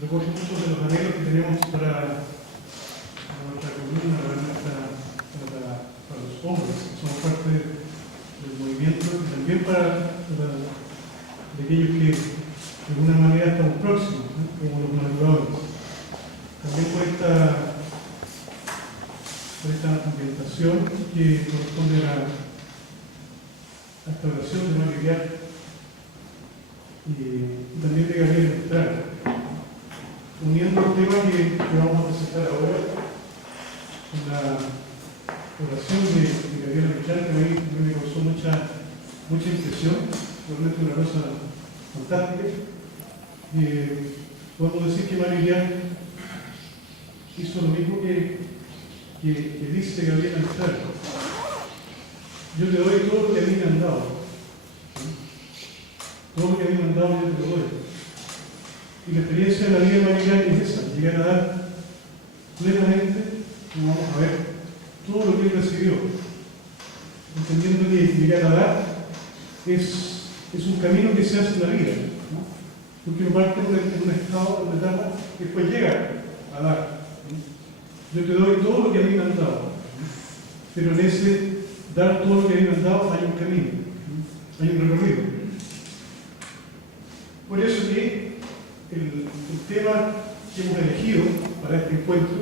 recoge muchos de los anhelos que tenemos para nuestra columna, para los hombres que somos parte del movimiento, y también para de aquellos que de alguna manera estamos próximos, ¿no? Como los madrugadores. También por esta ambientación que corresponde a esta oración de Mario Guiar y también de Gabriel Mistral, uniendo el tema que vamos a presentar ahora con la oración de Gabriel Mistral, que a mí me causó mucha impresión, realmente una cosa fantástica. Podemos decir que Mario Guiar hizo lo mismo que dice Gabriel Mistral: yo te doy todo lo que a mí me han dado. Todo lo que a mí me han dado yo te lo doy. Y la experiencia de la vida de Mario Guiar es esa: llegar a dar plenamente, como vamos a ver, todo lo que él recibió, entendiendo que llegar a dar es un camino que se hace en la vida, ¿no? Porque uno parte en un estado, en una etapa, y después llega a dar. Yo te doy todo lo que a mí me han dado, pero en ese dar todo lo que a mí me han dado hay un camino, hay un recorrido. Por eso que el tema que hemos elegido para este encuentro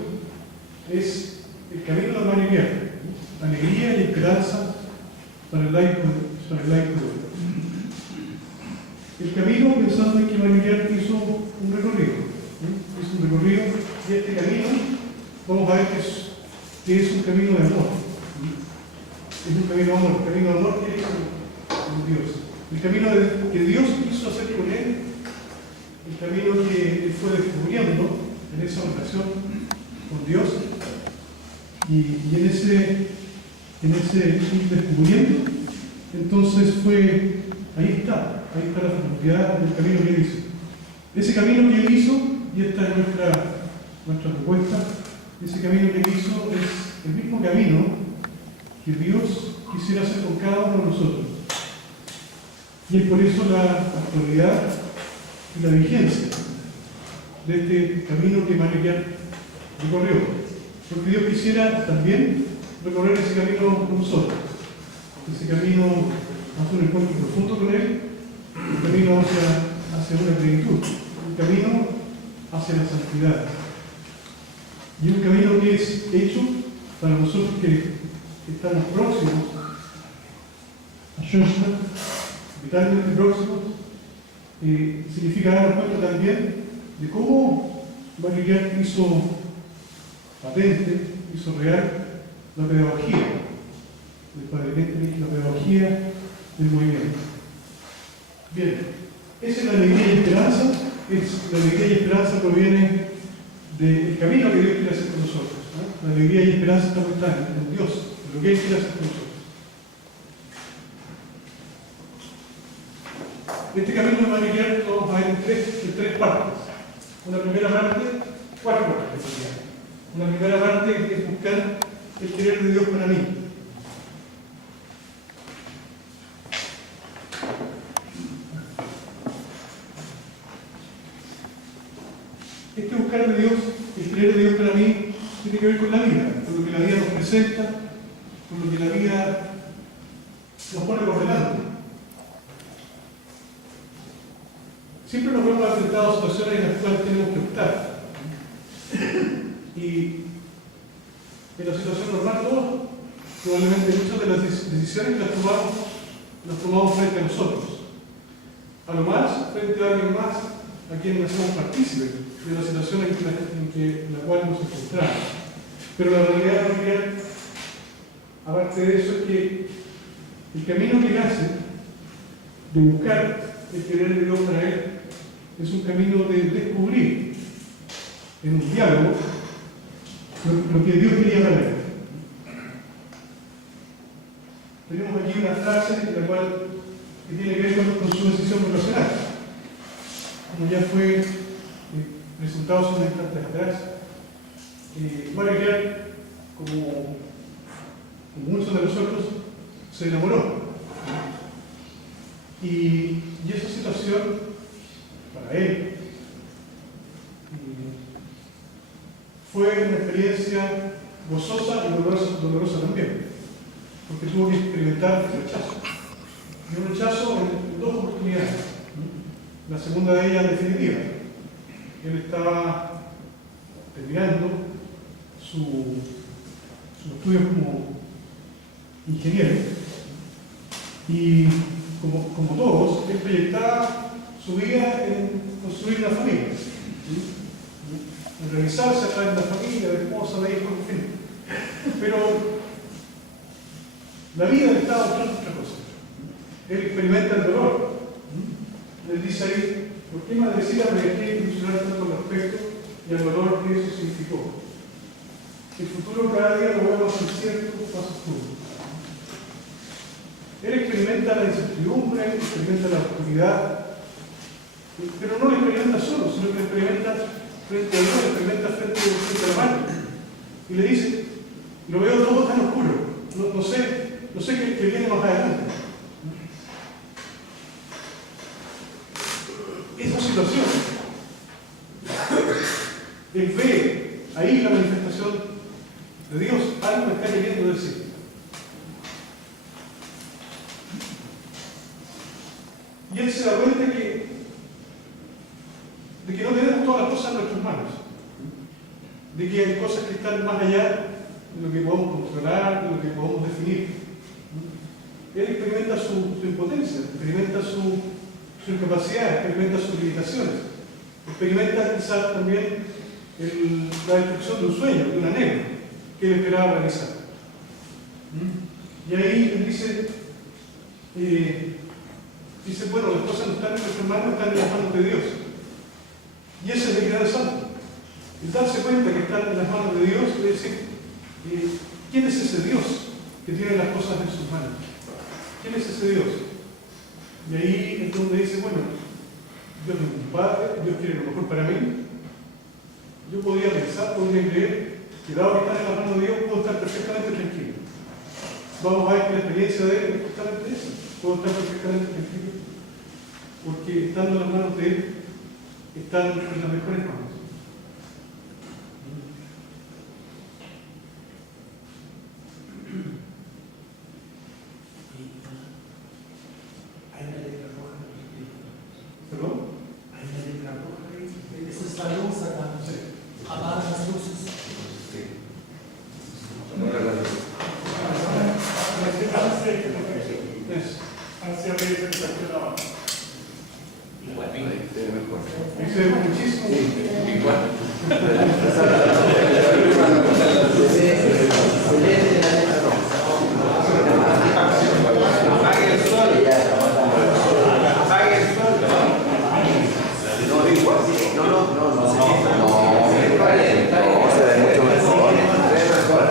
es el camino de Mario Guiar, alegría y esperanza para el laico de hoy. El camino, pensando en que Mario Guiar hizo un recorrido, y este camino vamos a ver que es un camino de amor. Es un camino de amor, el camino de amor que hizo con Dios. El camino que Dios quiso hacer con él, el camino que él fue descubriendo en esa relación con Dios. Y en ese descubrimiento, entonces ahí está la profundidad del camino que él hizo. Ese camino que él hizo, y esta es nuestra propuesta, ese camino que él hizo es el mismo camino que Dios quisiera hacer con cada uno de nosotros. Y es por eso la actualidad y la vigencia de este camino que Mario Guiar recorrió. Porque Dios quisiera también recorrer ese camino con nosotros. Ese camino hacia un encuentro profundo con Él, un camino hacia una plenitud, un camino hacia la santidad. Y un camino que es hecho para nosotros que estamos próximos a Schoenstatt, vitalmente próximos, significa darnos cuenta también de cómo Mario Guiar hizo patente, hizo real la pedagogía del Padre Electric, la pedagogía del movimiento. Bien, esa es la alegría y esperanza. La alegría y esperanza proviene del camino que Dios quiere hacer con nosotros, ¿no? La alegría y esperanza está en Dios, en lo que Él quiere hacer con nosotros. Este camino de Mario Guiar lo vamos a ver en tres partes. Una primera parte, cuatro partes. Una primera parte es buscar el querer de Dios para mí. Este buscar de Dios, el querer de Dios para mí, tiene que ver con la vida, con lo que la vida nos presenta, con lo que la vida nos pone por delante. Siempre nos vemos enfrentados a situaciones en las cuales tenemos que optar. Y en la situación normal, todos, probablemente muchas de las decisiones que las tomamos frente a nosotros. A lo más, frente a alguien más, a quien nos hacemos partícipes de la situación en la cual nos encontramos. Pero la realidad familiar, aparte de eso, es que el camino que él hace de buscar el querer de Dios para él es un camino de descubrir en un diálogo lo que Dios quería para él. Tenemos aquí una frase que tiene que ver con su decisión vocacional. Como ya fue presentado hace un instante atrás, Mario Guiar, como muchos de nosotros, se enamoró. Y esa situación, para él, fue una experiencia gozosa y dolorosa también, porque tuvo que experimentar el rechazo. Y un rechazo en dos oportunidades. La segunda de ellas definitiva. Él estaba terminando su estudio como ingeniero y como todos, él proyectaba su vida en construir una familia, en realizarse a través de la familia, de esposa, de hijos, en fin. Pero la vida le estaba mostrando otra cosa. Él experimenta el dolor. Él dice ahí, ¿por qué madrecita me dejé ilusionar tanto al respecto y al dolor que eso significó? El futuro cada día lo veo más incierto, más oscuro. Él experimenta la incertidumbre, experimenta la oscuridad, pero no lo experimenta solo, sino que lo experimenta frente a Dios, lo experimenta frente a la mano. Y le dice, lo veo todo tan oscuro, no sé qué viene más adelante. Esa situación, él ve ahí la manifestación de Dios, algo está queriendo decir. Y él se da cuenta de que no tenemos todas las cosas en nuestras manos, de que hay cosas que están más allá de lo que podemos controlar, de lo que podemos definir. Él experimenta su impotencia, experimenta su incapacidad, experimenta sus limitaciones, experimenta quizás también la destrucción de un sueño, de un anhelo que él esperaba realizar. Y ahí él dice, bueno, las cosas no están en nuestras manos, están en las manos de Dios. Y ese es el gran salto. El darse cuenta que están en las manos de Dios, es decir, ¿quién es ese Dios que tiene las cosas en sus manos? ¿Quién es ese Dios? Y ahí es donde dice, bueno, Dios es mi Padre, Dios quiere lo mejor para mí. Yo podría pensar, podría creer que dado que están en las manos de Dios, puedo estar perfectamente tranquilo. Vamos a ver que la experiencia de Él es justamente esa. Puedo estar perfectamente tranquilo, porque estando en las manos de Él, están en las mejores manos. Hay una letra roja. ¿Perdón? Hay una letra roja ahí. Esa es la luz acá. Apaga las luces. Dice muchísimo. Igual. Apague el sol. Apague el sol. No, igual. No. Está bien. Se ve mucho mejor. Se ve mejor.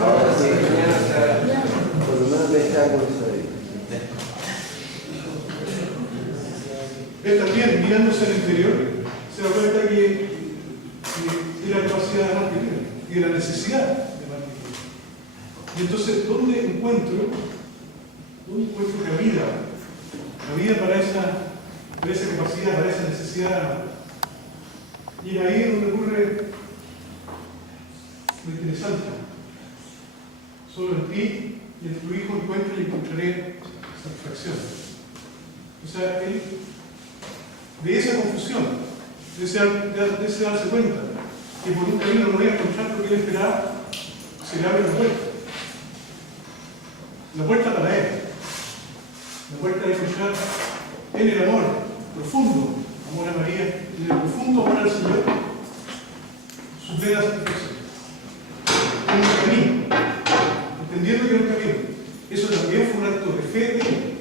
Ahora sí, mañana por lo menos le está con eso ahí. Él también, mirándose al interior, se da cuenta que de la capacidad de amar que tiene y de la necesidad de amar que tiene. Y entonces, ¿dónde encuentro la vida? La vida para esa capacidad, para esa necesidad de amar. Y ahí es donde ocurre lo interesante. Solo en ti y en tu Hijo encuentro y encontraré satisfacción. O sea, él, de esa confusión, de ese darse cuenta que por un camino no voy a encontrar lo que él esperaba, se le abre la puerta. La puerta para él. La puerta de encontrar en el amor profundo, amor a María, en el profundo amor al Señor, su plena satisfacción. En un camino, entendiendo que era un camino. Eso también fue un acto de fe de él.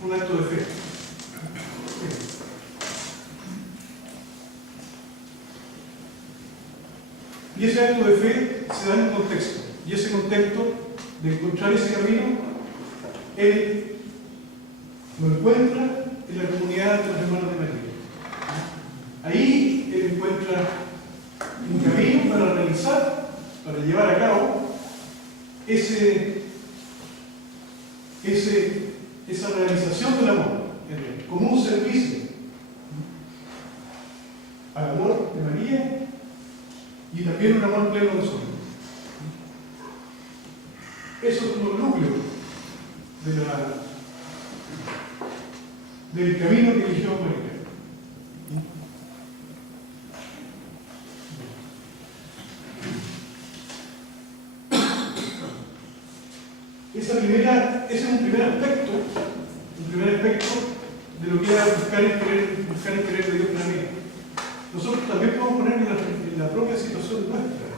Fue un acto de fe. Y ese acto de fe se da en un contexto. Y ese contexto de encontrar ese camino, él lo encuentra en la comunidad de los hermanos de María. Ahí él encuentra un camino para realizar, para llevar a cabo esa realización del amor, como un servicio al amor de María también un amor pleno de su vida. Eso es como el núcleo del camino que eligió María. Ese es un primer aspecto de lo que era buscar el querer de Dios para mí. Nosotros también podemos poner en la propia situación nuestra,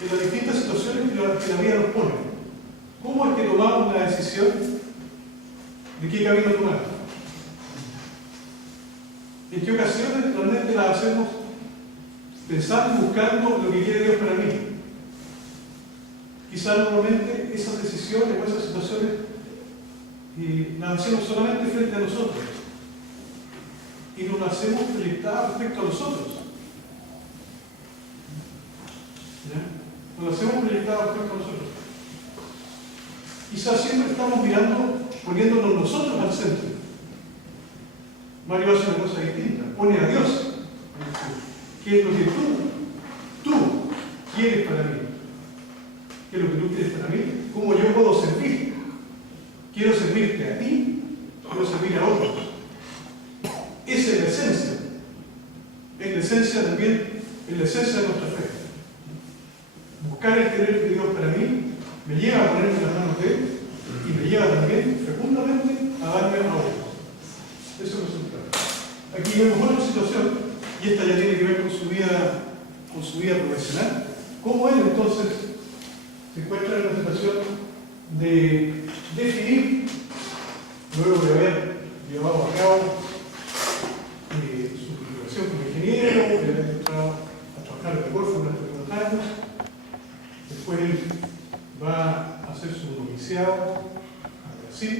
en las distintas situaciones que la vida nos pone. ¿Cómo es que tomamos la decisión de qué camino tomar? ¿En qué ocasiones realmente la hacemos pensando y buscando lo que quiere Dios para mí? Quizás normalmente esas decisiones o esas situaciones las hacemos solamente frente a nosotros y no las hacemos proyectadas respecto a nosotros. ¿Ya? No las hacemos proyectadas respecto a nosotros. Quizás siempre estamos mirando, poniéndonos nosotros al centro. Mario hace una cosa distinta, pone a Dios. ¿Qué es lo que tú quieres para mí? ¿Qué es lo que tú quieres para mí? ¿Cómo yo puedo servir? Quiero servirte a ti, quiero servir a otros. Esa es la esencia. Es la esencia también, es la esencia de nuestra fe. Buscar el querer de Dios para mí me lleva a ponerme en las manos de Él y me lleva también fecundamente a darme a otros. Eso es el resultado. Aquí vemos otra situación, y esta ya tiene que ver con su vida profesional. ¿Cómo él entonces se encuentra en una situación de definir, luego de haber llevado a cabo su titulación como ingeniero, de haber entrado a trabajar en el Golfo durante algunos años? Después él va a hacer su noviciado a Brasil,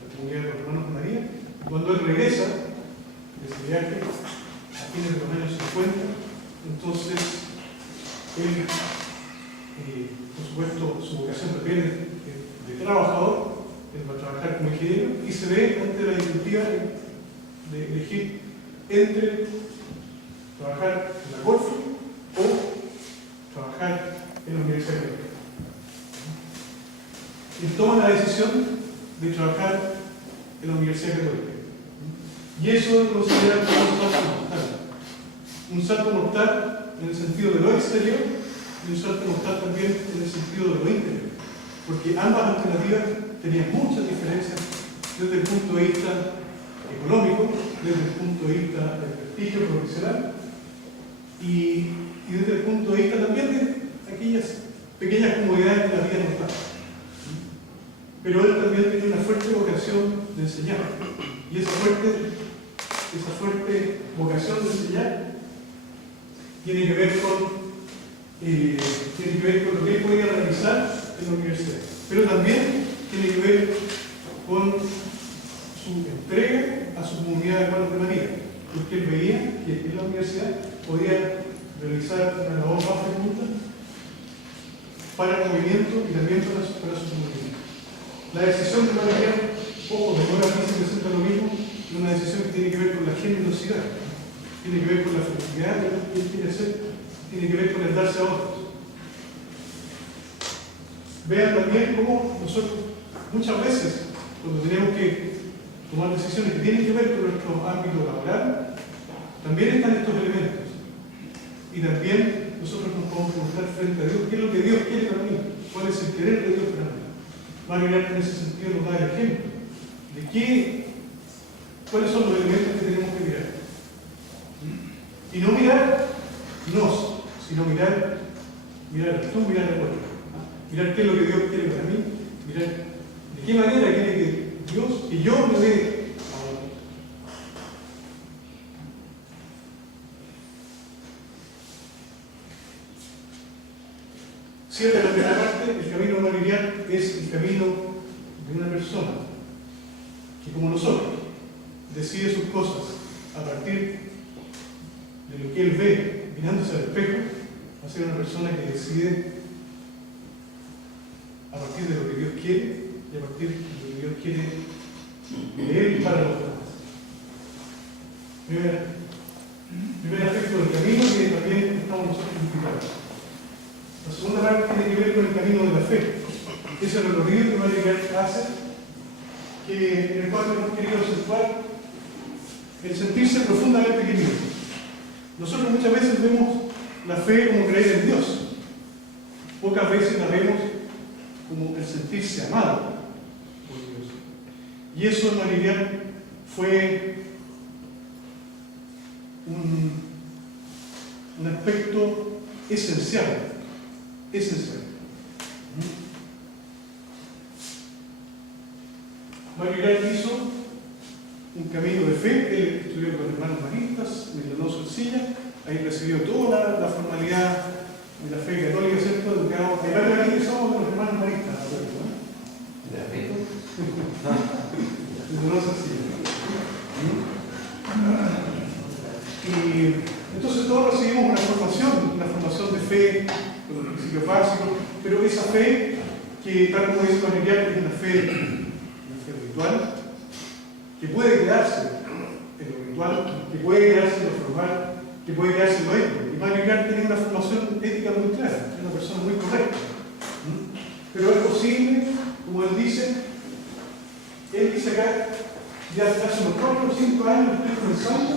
la comunidad de los hermanos de María. Cuando él regresa de ese viaje, a fines de los años 50, entonces él, por supuesto, su vocación también de trabajador, él va a trabajar como ingeniero y se ve ante la disyuntiva de elegir entre trabajar en la Golfo o trabajar en la Universidad Católica. Él toma la decisión de trabajar en la Universidad Católica. Y eso es considerado como un salto mortal. Un salto mortal en el sentido de lo exterior y un salto mortal también en el sentido de lo interior. Porque ambas alternativas tenían muchas diferencias desde el punto de vista económico, desde el punto de vista del prestigio profesional y desde el punto de vista también de aquellas pequeñas comodidades que la vida nos da. Pero él también tenía una fuerte vocación de enseñar. Y esa fuerte vocación de enseñar tiene que ver con lo que él podía realizar en la universidad. Pero también tiene que ver con su entrega a su comunidad de hermanos de María. Porque él veía que en la universidad podía realizar una labor más fecunda para el movimiento y también para su comunidad. La decisión de María, poco de nuevo aquí se presenta lo mismo, es una decisión que tiene que ver con la generosidad, tiene que ver con la felicidad que él quiere hacer, tiene que ver con el darse a otros. Vean también cómo nosotros muchas veces, cuando tenemos que tomar decisiones que tienen que ver con nuestro ámbito laboral, también están estos elementos. Y también nosotros nos podemos preguntar frente a Dios, ¿qué es lo que Dios quiere para mí? ¿Cuál es el querer de Dios para mí? Mario en ese sentido nos da el ejemplo de cuáles son los elementos que tenemos que mirar. Y no mirarnos, sino mirar tú, mirar al otro. Mirar qué es lo que Dios quiere para mí, mirar de qué manera quiere que Dios, que yo me dé a otro. Cierta la primera parte, el camino mariano es el camino de una persona que, como nosotros, decide sus cosas a partir de lo que él ve mirándose al espejo, va a ser una persona que decide a partir de lo que Dios quiere y a partir de lo que Dios quiere de él para los demás. Primer aspecto del camino que también estamos nosotros implicados. La segunda parte tiene que ver con el camino de la fe. Ese recorrido que María hace, en el cual hemos querido acentuar el sentirse profundamente querido. Nosotros muchas veces vemos la fe como creer en Dios. Pocas veces la vemos como el sentirse amado por Dios. Y eso en María fue un aspecto esencial. María hizo un camino de fe. Él estudió con hermanos maristas, Melanoso Silla, ahí recibió toda la formalidad de la fe católica, ¿cierto? Educado. Hay varios aquí que somos de los hermanos maristas, Melanoso Silla. Y entonces todos recibimos una formación de fe, con los principios básicos, pero esa fe que, tal como dice María, es una fe ritual, que puede quedarse en lo ritual, que puede quedarse en lo formal, que puede quedarse en lo ético. Y María tiene una formación ética muy clara, es una persona muy correcta. Pero es posible, como él dice acá, ya hace unos 4 o 5 años estoy comenzando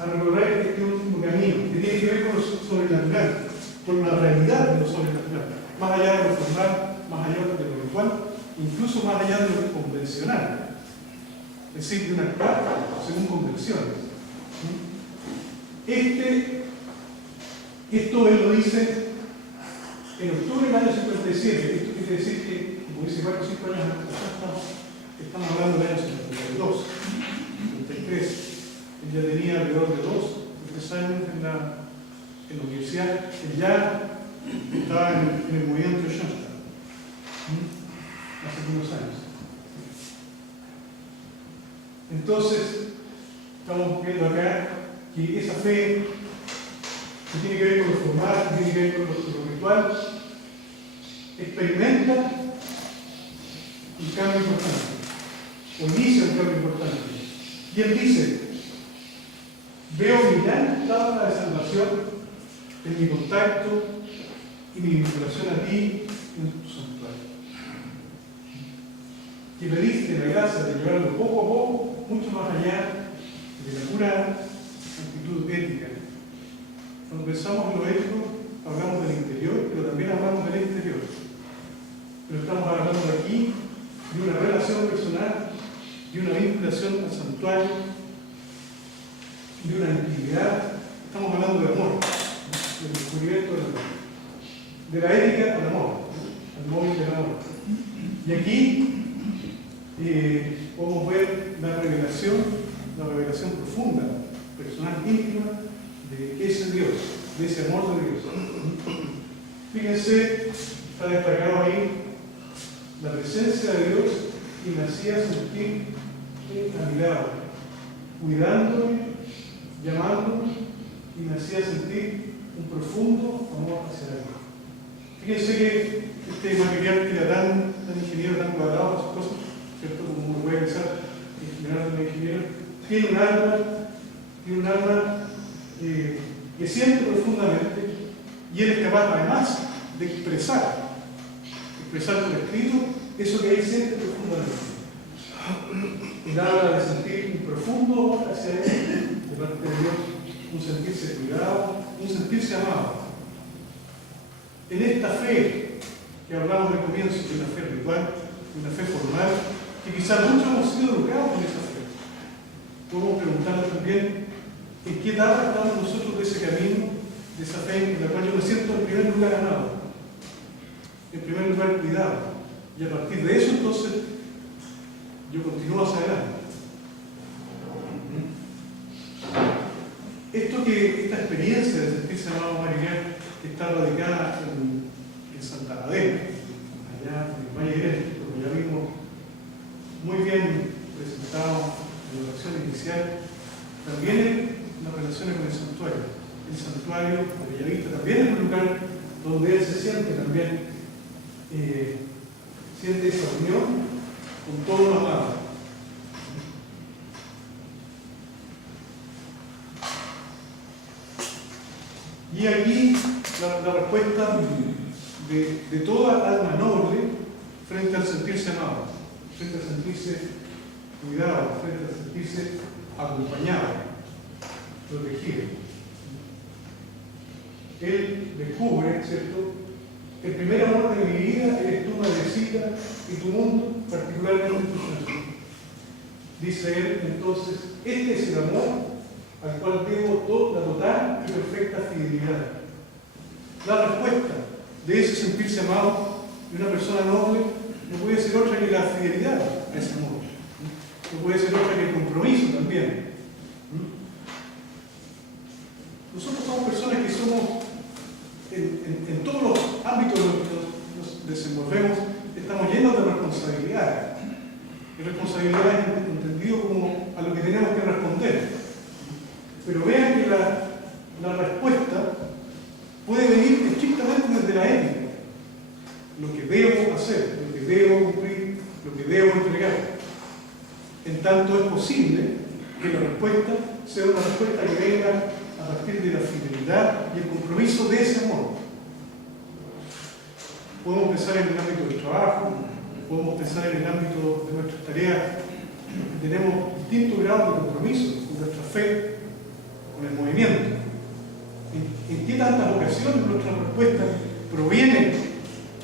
a recorrer este último camino, que tiene que ver con lo sobrenatural, con la realidad de lo sobrenatural, más allá de lo formal, más allá de lo ritual, incluso más allá de lo convencional, es decir, de un actuar según convenciones. Esto él lo dice en octubre del año 57. Esto quiere decir que, como dice 4 o 5 años antes, estamos hablando del año 52, 53. Él ya tenía alrededor de 2 o 3 años en la universidad. Él ya estaba en el movimiento de Schoenstatt hace unos años. Entonces, estamos viendo acá que esa fe que tiene que ver con lo formal, que tiene que ver con lo ritual, experimenta un cambio importante, o inicia un cambio importante. Y él dice: veo mi gran tabla de salvación en mi contacto y mi vinculación a ti en tu santuario. Que me diste la gracia de llevarlo poco a poco, mucho más allá de la pura actitud ética. Cuando pensamos en lo ético, hablamos del interior, pero también hablamos del exterior. Pero estamos hablando aquí de una relación personal, de una vinculación al santuario, de una intimidad. Estamos hablando de amor, del descubrimiento del amor, de la ética al amor, al móvil del amor. Y aquí podemos ver la revelación profunda, personal, íntima, de ese Dios, de ese amor de Dios. Fíjense, está destacado ahí la presencia de Dios y me hacía sentir a mi lado, cuidándome, llamándome, y me hacía sentir un profundo amor hacia Él. Fíjense que este material que era tan ingeniero, tan cuadrado, sus cosas, ¿cierto? Como uno puede pensar en general de un ingeniero, tiene un alma que siente profundamente, y él es capaz además de expresar por escrito eso que él siente profundamente. Él habla de sentir un profundo amor hacia él, de parte de Dios, un sentirse cuidado, un sentirse amado. En esta fe que hablamos al comienzo, de una fe ritual, de una fe formal, que quizás muchos hemos sido educados en esa fe. Podemos preguntarnos también en qué etapa estamos nosotros de ese camino, de esa fe en la cual yo me siento en primer lugar amado, en primer lugar cuidado, y a partir de eso entonces yo continúo hacia adelante. Esta experiencia de sentirse amado María está radicada en Santa Madera, allá en el Valle del Este, como ya vimos muy bien presentado en la oración inicial. También en las relaciones con el santuario. El santuario de Bellavista también es un lugar donde él se siente también, siente esa unión con todos los amados. Y aquí la respuesta de toda alma noble frente al sentirse amado, frente al sentirse cuidado, frente al sentirse acompañado, protegido. Él descubre, ¿cierto?, que el primer amor de mi vida eres tú, madrecita, y tu mundo, particularmente tu corazón. Dice él, entonces, este es el amor al cual debo la total y perfecta fidelidad. La respuesta de ese sentirse amado de una persona noble no puede ser otra que la fidelidad a ese amor. No puede ser otra que el compromiso también. Nosotros somos personas que somos, en todos los ámbitos en los que nos desenvolvemos, estamos llenos de responsabilidades. Y responsabilidad es entendido como a lo que tenemos que responder. Pero vean que la respuesta puede venir estrictamente desde la ética. Lo que debo hacer, lo que debo cumplir, lo que debo entregar. En tanto es posible que la respuesta sea una respuesta que venga a partir de la fidelidad y el compromiso de ese amor. Podemos pensar en el ámbito del trabajo, podemos pensar en el ámbito de nuestras tareas, porque tenemos distintos grados de compromiso con nuestra fe, con el movimiento. ¿En qué tantas ocasiones nuestra respuesta proviene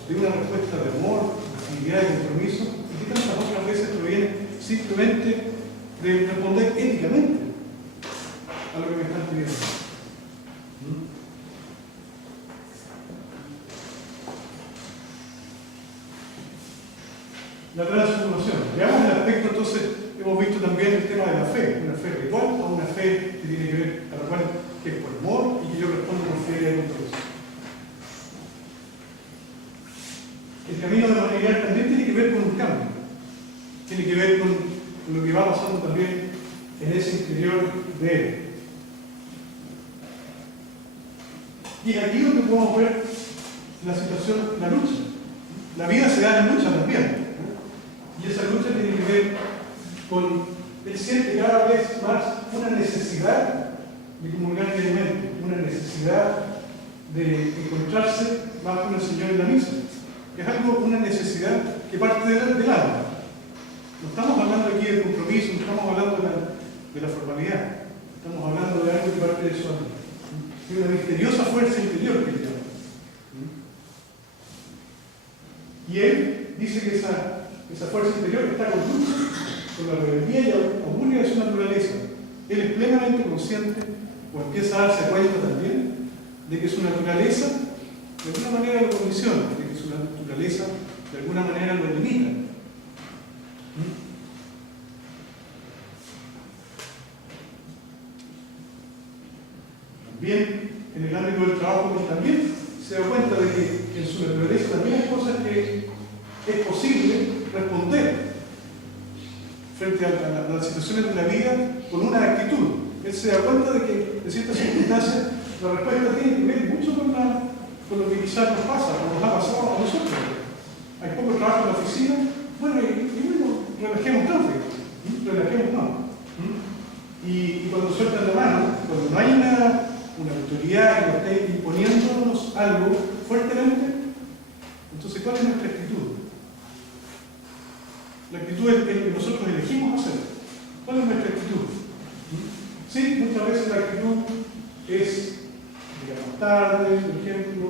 de una respuesta de amor, de fidelidad y compromiso? ¿Y qué tantas otras veces proviene simplemente de responder éticamente a lo que me están pidiendo? La transformación. Veamos el aspecto, entonces, hemos visto también el tema de la fe, una fe ritual o una fe que tiene que ver, a la cual que es por amor y que yo respondo con fidelidad y compromiso. El camino de Manigar también tiene que ver con un cambio, tiene que ver con lo que va pasando también en ese interior de él. Y aquí es donde podemos ver la situación, la lucha. La vida se da en lucha también. Y esa lucha tiene que ver con él siente cada vez más una necesidad de comulgar diariamente, una necesidad de encontrarse más con el Señor en la misa. Es algo, una necesidad que parte del alma. No estamos hablando aquí del compromiso, no estamos hablando de la formalidad, estamos hablando de algo que parte de su alma. Es una misteriosa fuerza interior que le llama. Y él dice que esa fuerza interior está con la rebeldía y la orgullo de su naturaleza. Él es plenamente consciente, o empieza a darse cuenta también, de que su naturaleza de alguna manera lo condiciona, de que su naturaleza de alguna manera lo limita. También en el ámbito del trabajo también se da cuenta de que en su naturaleza también hay cosas que es posible responder frente a las situaciones de la vida con una actitud. Él se da cuenta de que en ciertas circunstancias la respuesta tiene que ver mucho con lo que quizás nos pasa, o nos ha pasado a nosotros. Hay poco trabajo en la oficina, bueno, relajemos tráfico, relajemos. Y cuando sueltan la mano, cuando no hay una autoridad que nos esté imponiéndonos algo fuertemente, entonces ¿cuál es nuestra actitud? La actitud es que nosotros elegimos hacer. ¿Cuál es nuestra actitud? Sí, muchas veces la actitud es llegar más tarde, por ejemplo,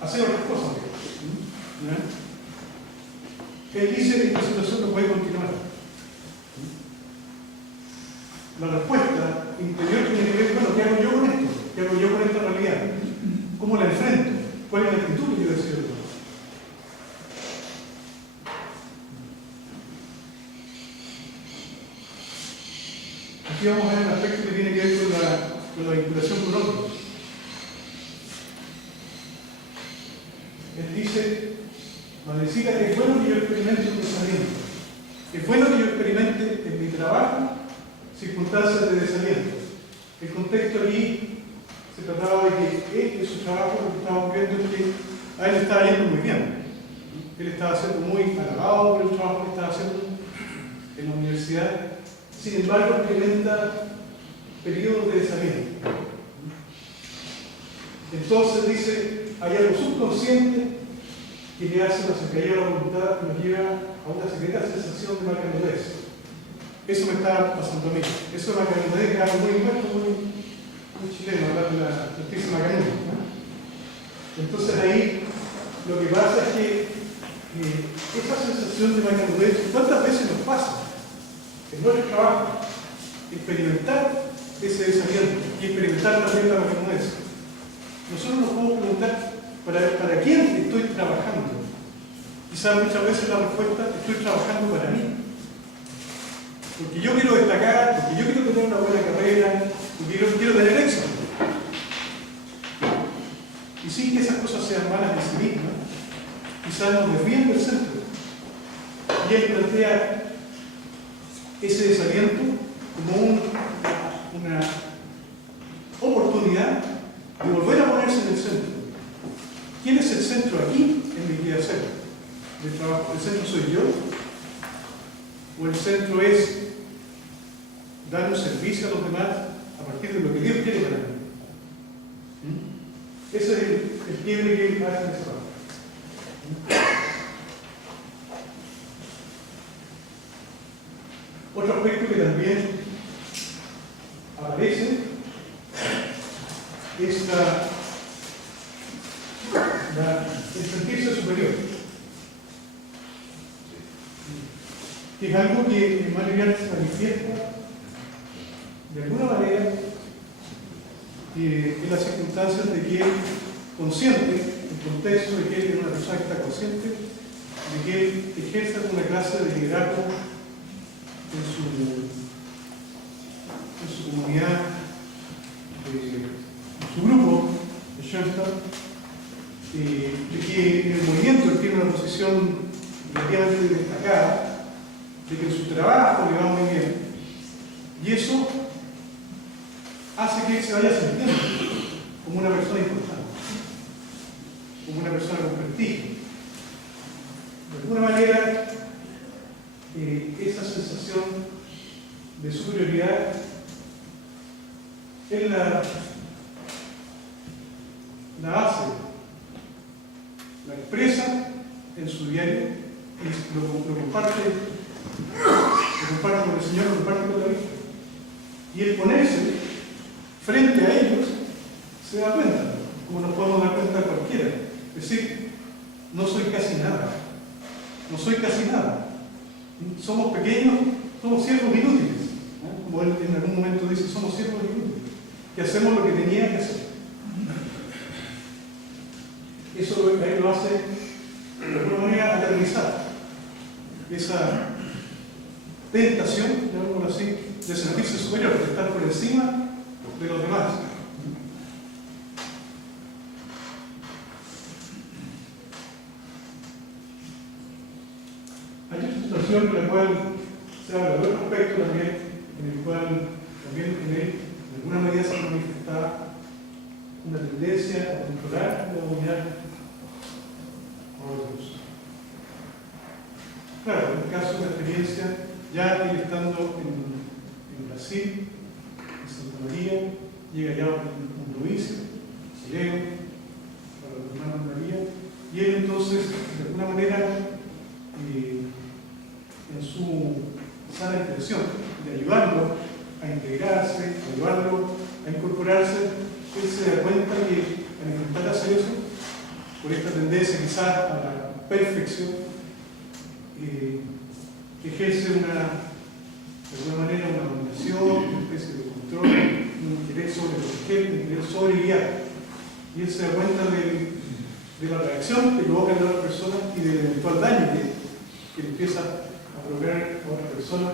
hacer otras cosas. Él dice que esta situación no puede continuar. La respuesta interior tiene que ver, bueno, ¿qué hago yo con esto? ¿Qué hago yo con esta realidad? ¿Cómo la enfrento? ¿Cuál es la actitud que yo decido tomar? Aquí vamos a ver un aspecto que tiene que ver con la vinculación con otros. Él dice, Madrecita, que es bueno que yo experimente un desaliento. Es bueno que yo experimente en mi trabajo circunstancias de desaliento. El contexto aquí se trataba de que su trabajo, lo que estábamos viendo es que a él le estaba yendo muy bien. Él estaba siendo muy halagado por el trabajo que estaba haciendo en la universidad. Sin embargo, experimenta periodos de desaliento. Entonces dice, hay algo subconsciente que le hace una cercanía a la voluntad que nos lleva a una secreta sensación de macanudez. Eso me está pasando a mí. Eso de macanudez es algo muy nuestro, muy chileno, hablar de la justicia macanuda, ¿no? Entonces ahí lo que pasa es que esa sensación de macanudez, ¿cuántas veces nos pasa en nuestro trabajo experimentar ese desaliento y experimentar también la macanudez? Nosotros nos podemos preguntar, ¿para quién estoy trabajando? Quizás muchas veces la respuesta, estoy trabajando para mí. Porque yo quiero destacar, porque yo quiero tener una buena carrera, porque yo quiero tener éxito. Y sin que esas cosas sean malas en sí mismas, quizás nos desvíen del centro. Y él plantea ese desaliento como una oportunidad de volver a ponerse en el centro. ¿Quién es el centro aquí en mi quehacer de trabajo? ¿El centro soy yo? ¿O el centro es dar un servicio a los demás a partir de lo que Dios quiere para mí? Ese es el quiebre que él hace en ese trabajo. Otro aspecto que también aparece es el sentirse superior, que es algo que en Mario se manifiesta de alguna manera en las circunstancias de que él consciente, en contexto de que él es una persona que está consciente de que él ejerza una clase de liderazgo en su comunidad, en su grupo de Schoenstatt, de que en el movimiento él tiene una posición relativamente destacada, de que en su trabajo le va muy bien, y eso hace que él se vaya sintiendo como una persona importante, como una persona con prestigio. De alguna manera, esa sensación de superioridad él la hace, la expresa en su diario y lo comparte con el Señor, lo comparte con la Virgen. Y el ponerse frente a ellos se da cuenta, como nos podemos dar cuenta cualquiera. Es decir, no soy casi nada. No soy casi nada. Somos pequeños, somos siervos inútiles. Como él en algún momento dice, somos siervos inútiles, que hacemos lo que tenía que hacer. Eso ahí lo hace de alguna manera aterrizar esa tentación, llamémoslo así, de sentirse superior, de estar por encima de los demás. Hay otra situación en la cual se habla de otro aspecto también, en el cual también en él, de alguna manera, se manifiesta una tendencia a controlar y a dominar a otros. Claro, en el caso de la experiencia, ya él estando en Brasil, en Santa María, llega ya a un provincia, chileno, para los hermanos María, y él entonces, de alguna manera, en su sana intención de ayudarlo a integrarse, a ayudarlo a incorporarse, él se da cuenta que al intentar hacer eso, por esta tendencia quizás a la perfección, ejerce de alguna manera una dominación, una especie de control, un interés sobre proteger, un interés sobre guiar. Y él se da cuenta de la reacción que provoca en la otra persona y del eventual daño que empieza a provocar a otra persona.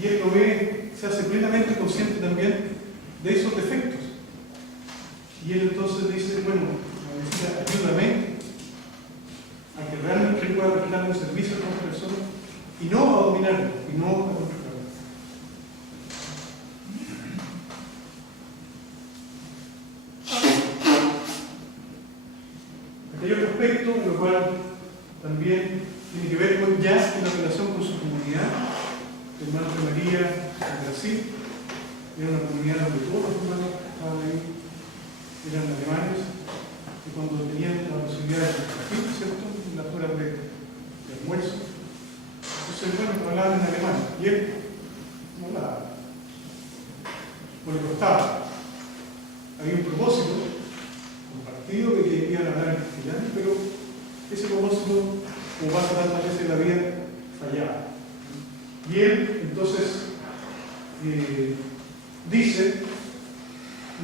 Y él lo ve, se hace plenamente consciente también de esos defectos. Y él entonces dice, bueno, ayúdame a que realmente él pueda prestar un servicio a otra persona y no a dominarlo, y no a controlarlo. Aquí hay otro aspecto, en lo cual también tiene que ver con ya en la relación con su comunidad, hermanos de María en Brasil, Era una comunidad donde todos los hermanos que estaban ahí eran alemanes, y cuando tenían la posibilidad de compartir, ¿cierto?, en las horas de almuerzo, entonces, bueno, hablaban en alemán, y él no hablaba, o le costaba. Había un propósito compartido de que iban a hablar en castellano, pero ese propósito, como pasa tantas veces en la vida, fallaba. Y él, entonces, dice: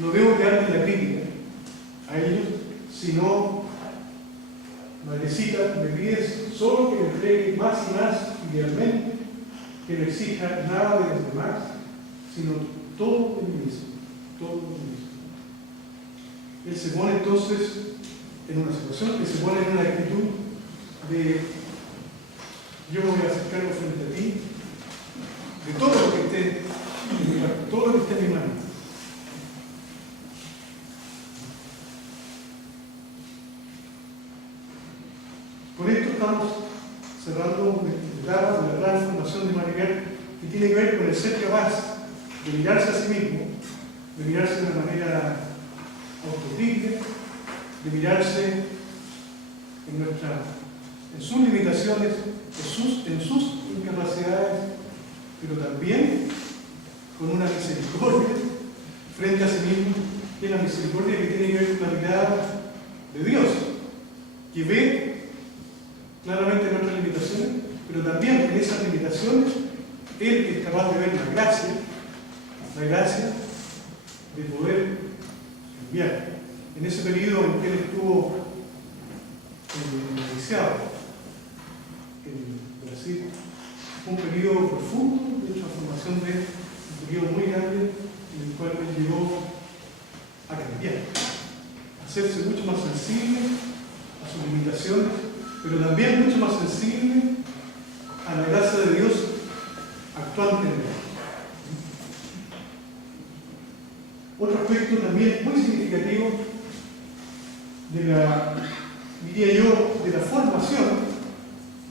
no debo quedarme en la crítica a ellos, sino, madrecita, me pides solo que me entregue más y más, idealmente, que no exija nada de los demás, sino todo de mí mismo, todo de mí mismo. Él se pone entonces en una situación, que se pone en una actitud de: yo me voy a hacer cargo frente a ti de todo lo que esté en mi mano, todo lo que esté en mi mano. Con esto estamos cerrando una etapa de la transformación de Mariano, que tiene que ver con el ser capaz de mirarse a sí mismo, de mirarse de una manera autocrítica, de mirarse en sus limitaciones, en sus incapacidades, pero también con una misericordia frente a sí mismo, que es la misericordia que tiene que ver con la mirada de Dios, que ve claramente nuestras limitaciones, pero también en esas limitaciones Él es capaz de ver la gracia de poder enviar. En ese periodo en que Él estuvo iniciado en Brasil, fue un periodo profundo de transformación de Él, un periodo muy grande en el cual Él llegó a cambiar, a hacerse mucho más sensible a sus limitaciones, pero también mucho más sensible a la gracia de Dios actuante en él. Otro aspecto también muy significativo de diría yo, de la formación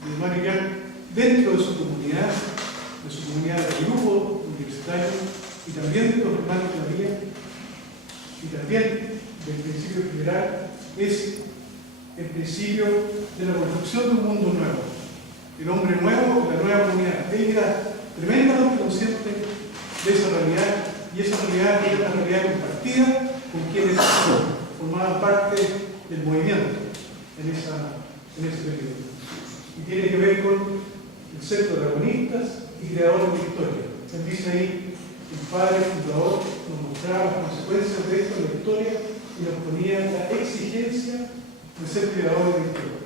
de hermano Irián dentro de su comunidad de grupo universitario, y también de los hermanos de la vida, y también del principio general, es el principio de la construcción de un mundo nuevo, el hombre nuevo, la nueva comunidad. Él era tremendamente consciente de esa realidad, y esa realidad era una realidad compartida con quienes formaban parte del movimiento en ese periodo. Y tiene que ver con el ser protagonistas y creadores de historia. Él dice ahí: el padre fundador nos mostraba las consecuencias de esto en la historia y nos ponía la exigencia de ser creadores de historia.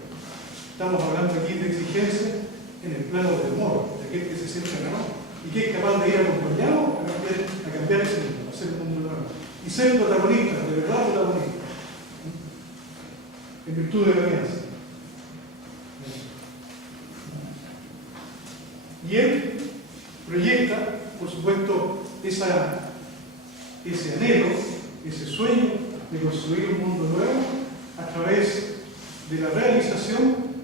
Estamos hablando aquí de exigencia en el plano del amor, de aquel que se siente ganado y que es capaz de ir acompañado a cambiar ese mundo, a hacer un mundo nuevo. Y ser protagonistas, de verdad protagonistas, en virtud de la alianza. Y él proyecta, por supuesto, ese anhelo, ese sueño de construir un mundo nuevo a través de la realización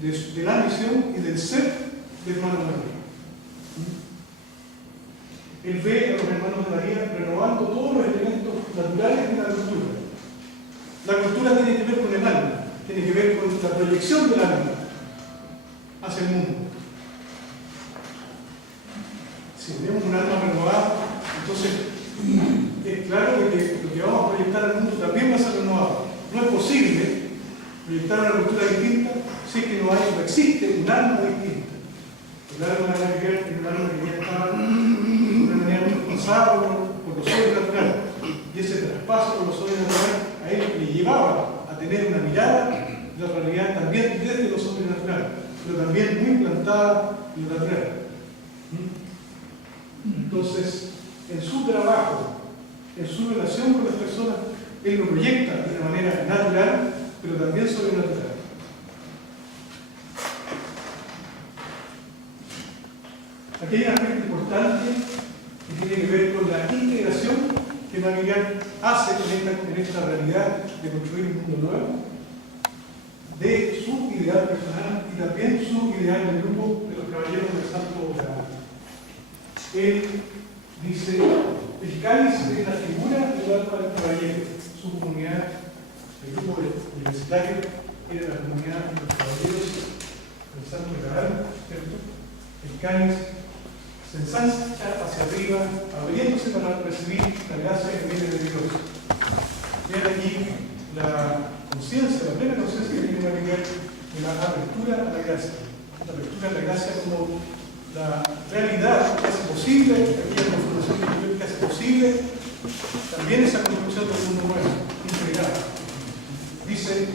de la misión y del ser de hermano María. Él ve a los hermanos de María renovando todos los elementos naturales de la cultura. La cultura tiene que ver con el alma, tiene que ver con la proyección del alma hacia el mundo. Si tenemos un alma renovada, entonces es claro de que lo que vamos a proyectar al mundo también va a ser renovado. No es posible proyectar una cultura distinta si es que no existe un alma distinta. El alma de la María es un alma que ya está de una manera traspasada por los ojos naturales. Y ese traspaso por los ojos naturales a él le llevaba a tener una mirada de la realidad también desde los ojos naturales, pero también muy plantada en lo natural. Entonces, en su trabajo, en su relación con las personas, él lo proyecta de una manera natural, pero también sobrenatural. Aquí hay un aspecto importante que tiene que ver con la integración que María hace en esta realidad de construir un mundo nuevo, de su ideal personal y también su ideal del grupo de los caballeros del Santo Graal. Él dice: El cáliz es la figura del alma del caballero, su comunidad, el grupo universitario era la comunidad de los caballeros del Santo Graal, ¿cierto? El cáliz se ensancha hacia arriba, abriéndose para recibir la gracia que viene de Dios. Vean aquí la conciencia, la plena conciencia que tiene Miguel de la apertura a la gracia. La apertura a la gracia como la realidad que hace posible, aquella transformación que hace posible también esa construcción del mundo nuevo, integral. Dice,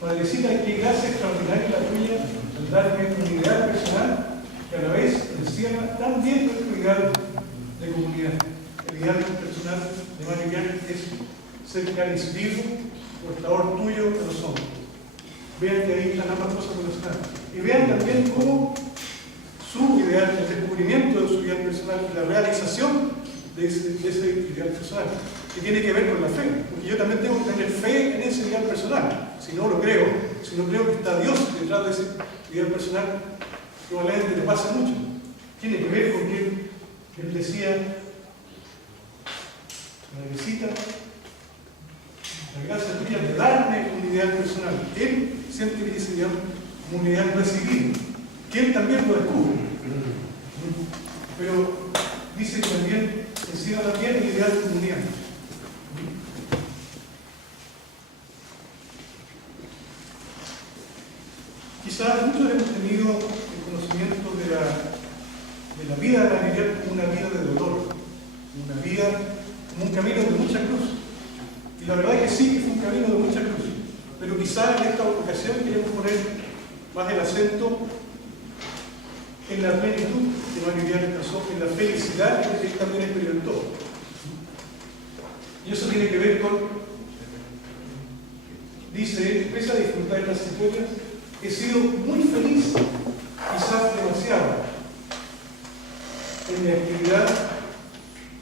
Madrecita, qué gracia extraordinaria la tuya al darme un ideal personal que a la vez encierra también nuestro ideal de comunidad. El ideal personal de María es ser cáliz vivo, portador tuyo de los hombres. Vean que ahí están ambas cosas relacionadas. Y vean también cómo su ideal, el descubrimiento de su ideal personal, la realización de ese ideal personal, que tiene que ver con la fe, porque yo también tengo que tener fe en ese ideal personal. Si no lo creo, si no creo que está Dios detrás de ese ideal personal, probablemente le pasa mucho. Tiene que ver con que él decía, Madrecita, la gracia tuya de darme un ideal personal. Él siente que ese ideal como un ideal recibido, que él también lo descubre. Pero dice que también encierra también el ideal de comunidad. Quizás muchos hemos tenido el conocimiento de la vida de la Miguel como una vida de dolor, una vida como un camino de mucha cruz. Y la verdad es que sí, que fue un camino de mucha cruz. Pero quizás en esta ocasión queremos poner más el acento en la plenitud que María alcanzó, en la felicidad que él también experimentó. Y eso tiene que ver con, dice, pese a disfrutar de las secuelas, he sido muy feliz, quizás demasiado, en mi actividad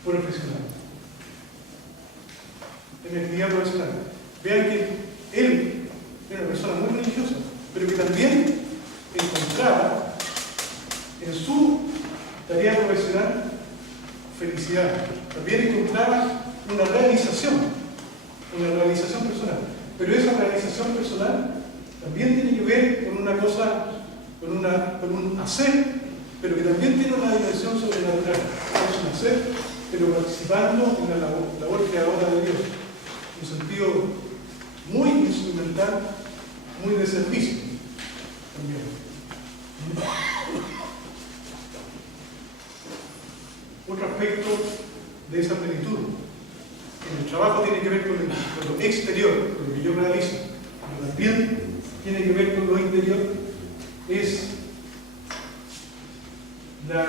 profesional. En mi actividad profesional. Vean que él era una persona muy religiosa, pero que también encontraba en su tarea profesional felicidad. También encontraba una realización personal. Pero esa realización personal también tiene que ver con una cosa, con un hacer, pero que también tiene una dimensión sobrenatural. Es un hacer, pero participando en la labor creadora de Dios. En un sentido muy instrumental, muy de servicio también. Otro aspecto de esa plenitud en el trabajo tiene que ver con lo exterior, con lo que yo realizo, pero también tiene que ver con lo interior, es la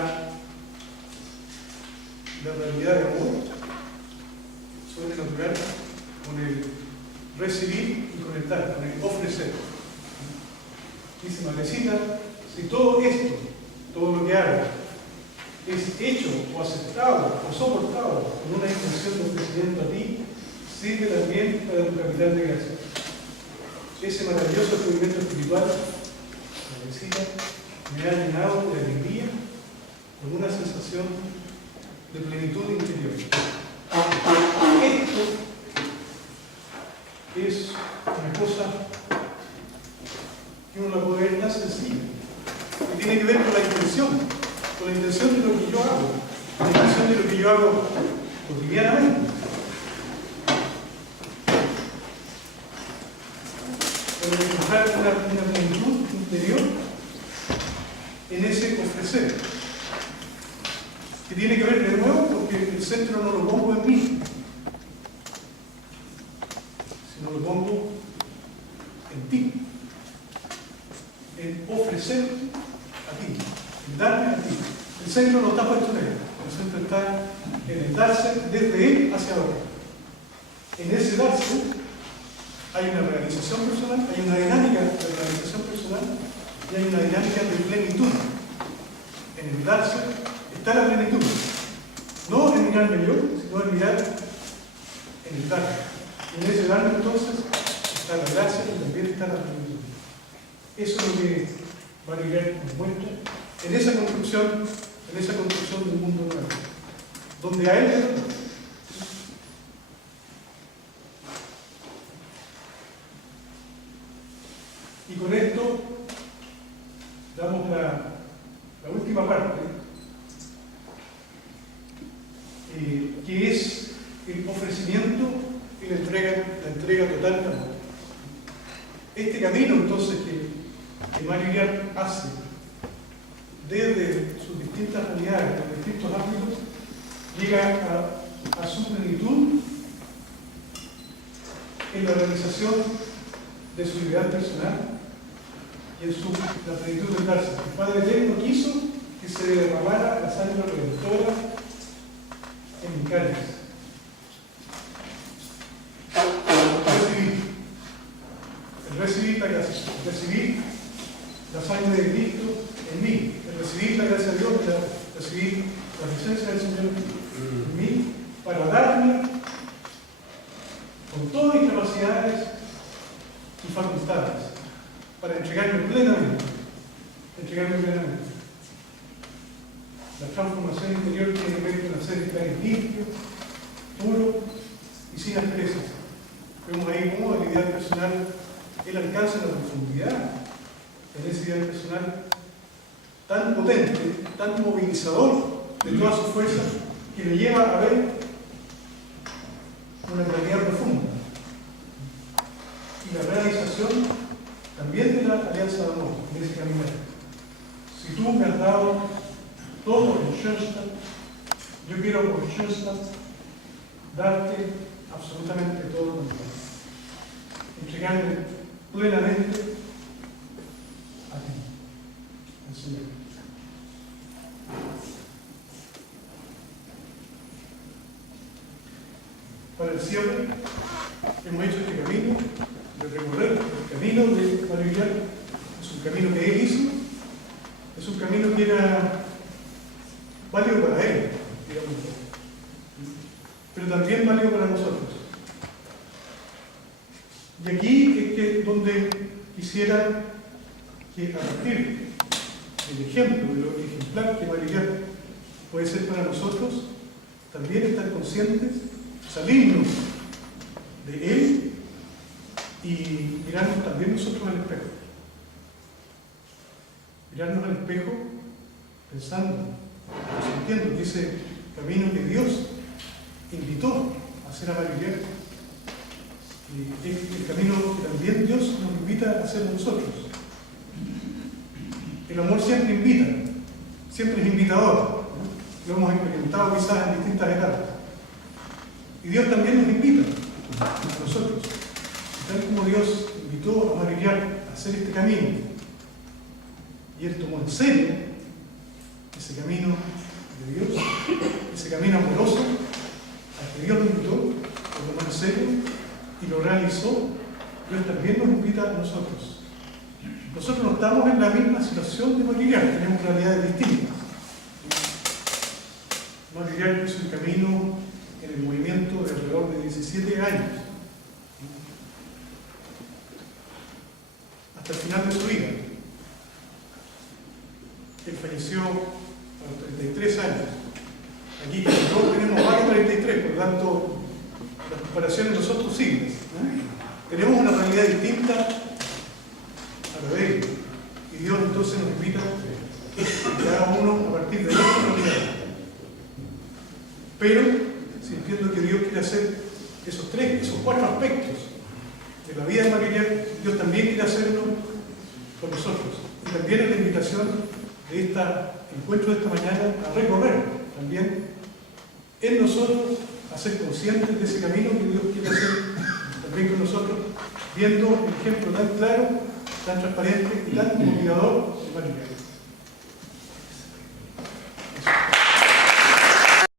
realidad de amor sobrenatural con el recibir y con el dar, con el ofrecer. Dice Madrecita, si todo esto, todo lo que hago, es hecho o aceptado o soportado con una intención de ofrecimiento a ti, sirve también para tu capital de gracia. Ese maravilloso descubrimiento espiritual, Madrecita, me ha llenado de alegría con una sensación de plenitud interior. Esto es una cosa que uno la puede ver tan sencilla, que tiene que ver con la intención de lo que yo hago, con la intención de lo que yo hago cotidianamente. Para encontrar una plenitud interior en ese ofrecer, que tiene que ver de nuevo porque el centro no lo pongo en mí, sino lo pongo en ti, en ofrecer a ti, en darme a ti. El centro no está puesto en él, el centro está en el darse desde él hacia ahora. En ese darse hay una realización personal, hay una dinámica de realización personal y hay una dinámica de plenitud. En el darse está la plenitud. No en mirarme yo, sino en mirar en el dar. Y en ese darme entonces está la gracia y también está la plenitud. Eso es lo que María nos muestra en esa construcción del mundo nuevo, donde a él entrega total de amor. Este camino entonces que Mario Iriart hace desde sus distintas realidades, los distintos ámbitos, llega a su plenitud en la realización de su ideal personal y en la plenitud del darse. El Padre Eterno quiso que se derramara la sangre redentora en mi cáliz. Recibir la gracia, recibir la sangre de Cristo en mí, recibir la gracia de Dios, recibir la presencia del Señor en mí, para darme con todas mis capacidades y facultades, para entregarme plenamente. La transformación interior tiene que ver con hacer estar limpio, puro y sin asperezas. Vemos ahí cómo la ideal personal él alcanza la profundidad en ese ideal personal tan potente, tan movilizador de todas sus fuerzas, que le lleva a ver una realidad profunda. Y la realización también de la alianza de amor en ese caminar. Si tú me has dado todo en Schoenstatt, yo quiero por Schoenstatt darte absolutamente todo lo que entregarme plenamente a ti, al Señor. Para el cierre, hemos hecho este camino de recorrer el camino de Mario Iriart. Es un camino que él hizo, es un camino que era válido para él, digamos, pero también válido para nosotros. Y aquí es donde quisiera que, a partir del ejemplo, de lo ejemplar que Mario Iriart puede ser para nosotros, también estar conscientes, salirnos de él y mirarnos también nosotros al espejo. Mirarnos al espejo pensando, sintiendo que ese camino que Dios invitó a hacer a Mario Iriart, el camino que también Dios nos invita a hacer a nosotros. El amor siempre invita, siempre es invitador, ¿no? Lo hemos experimentado quizás en distintas etapas. Y Dios también nos invita a nosotros. Tal como Dios invitó a Mario Iriart a hacer este camino, y él tomó en serio ese camino de Dios, ese camino amoroso al que Dios lo invitó, lo tomó en serio y lo realizó, Dios también nos invita a nosotros. Nosotros no estamos en la misma situación de Mario Iriart, tenemos realidades distintas. Mario Iriart hizo un camino en el movimiento de alrededor de 17 años, hasta el final de su vida. Él falleció a los 33 años. Aquí todos tenemos más de 33, por lo tanto, las comparaciones de los otros siglos. Tenemos una realidad distinta a la de él. Y Dios entonces nos invita a cada uno a partir de esta realidad. Pero, sintiendo que Dios quiere hacer esos cuatro aspectos de la vida de Mario Iriart, Dios también quiere hacerlo con nosotros. Y también es la invitación de este encuentro de esta mañana a recorrer también en nosotros, a ser conscientes de ese camino que Dios quiere hacer también con nosotros, viendo el ejemplo tan claro, tan transparente y tan motivador de Mario Iriart.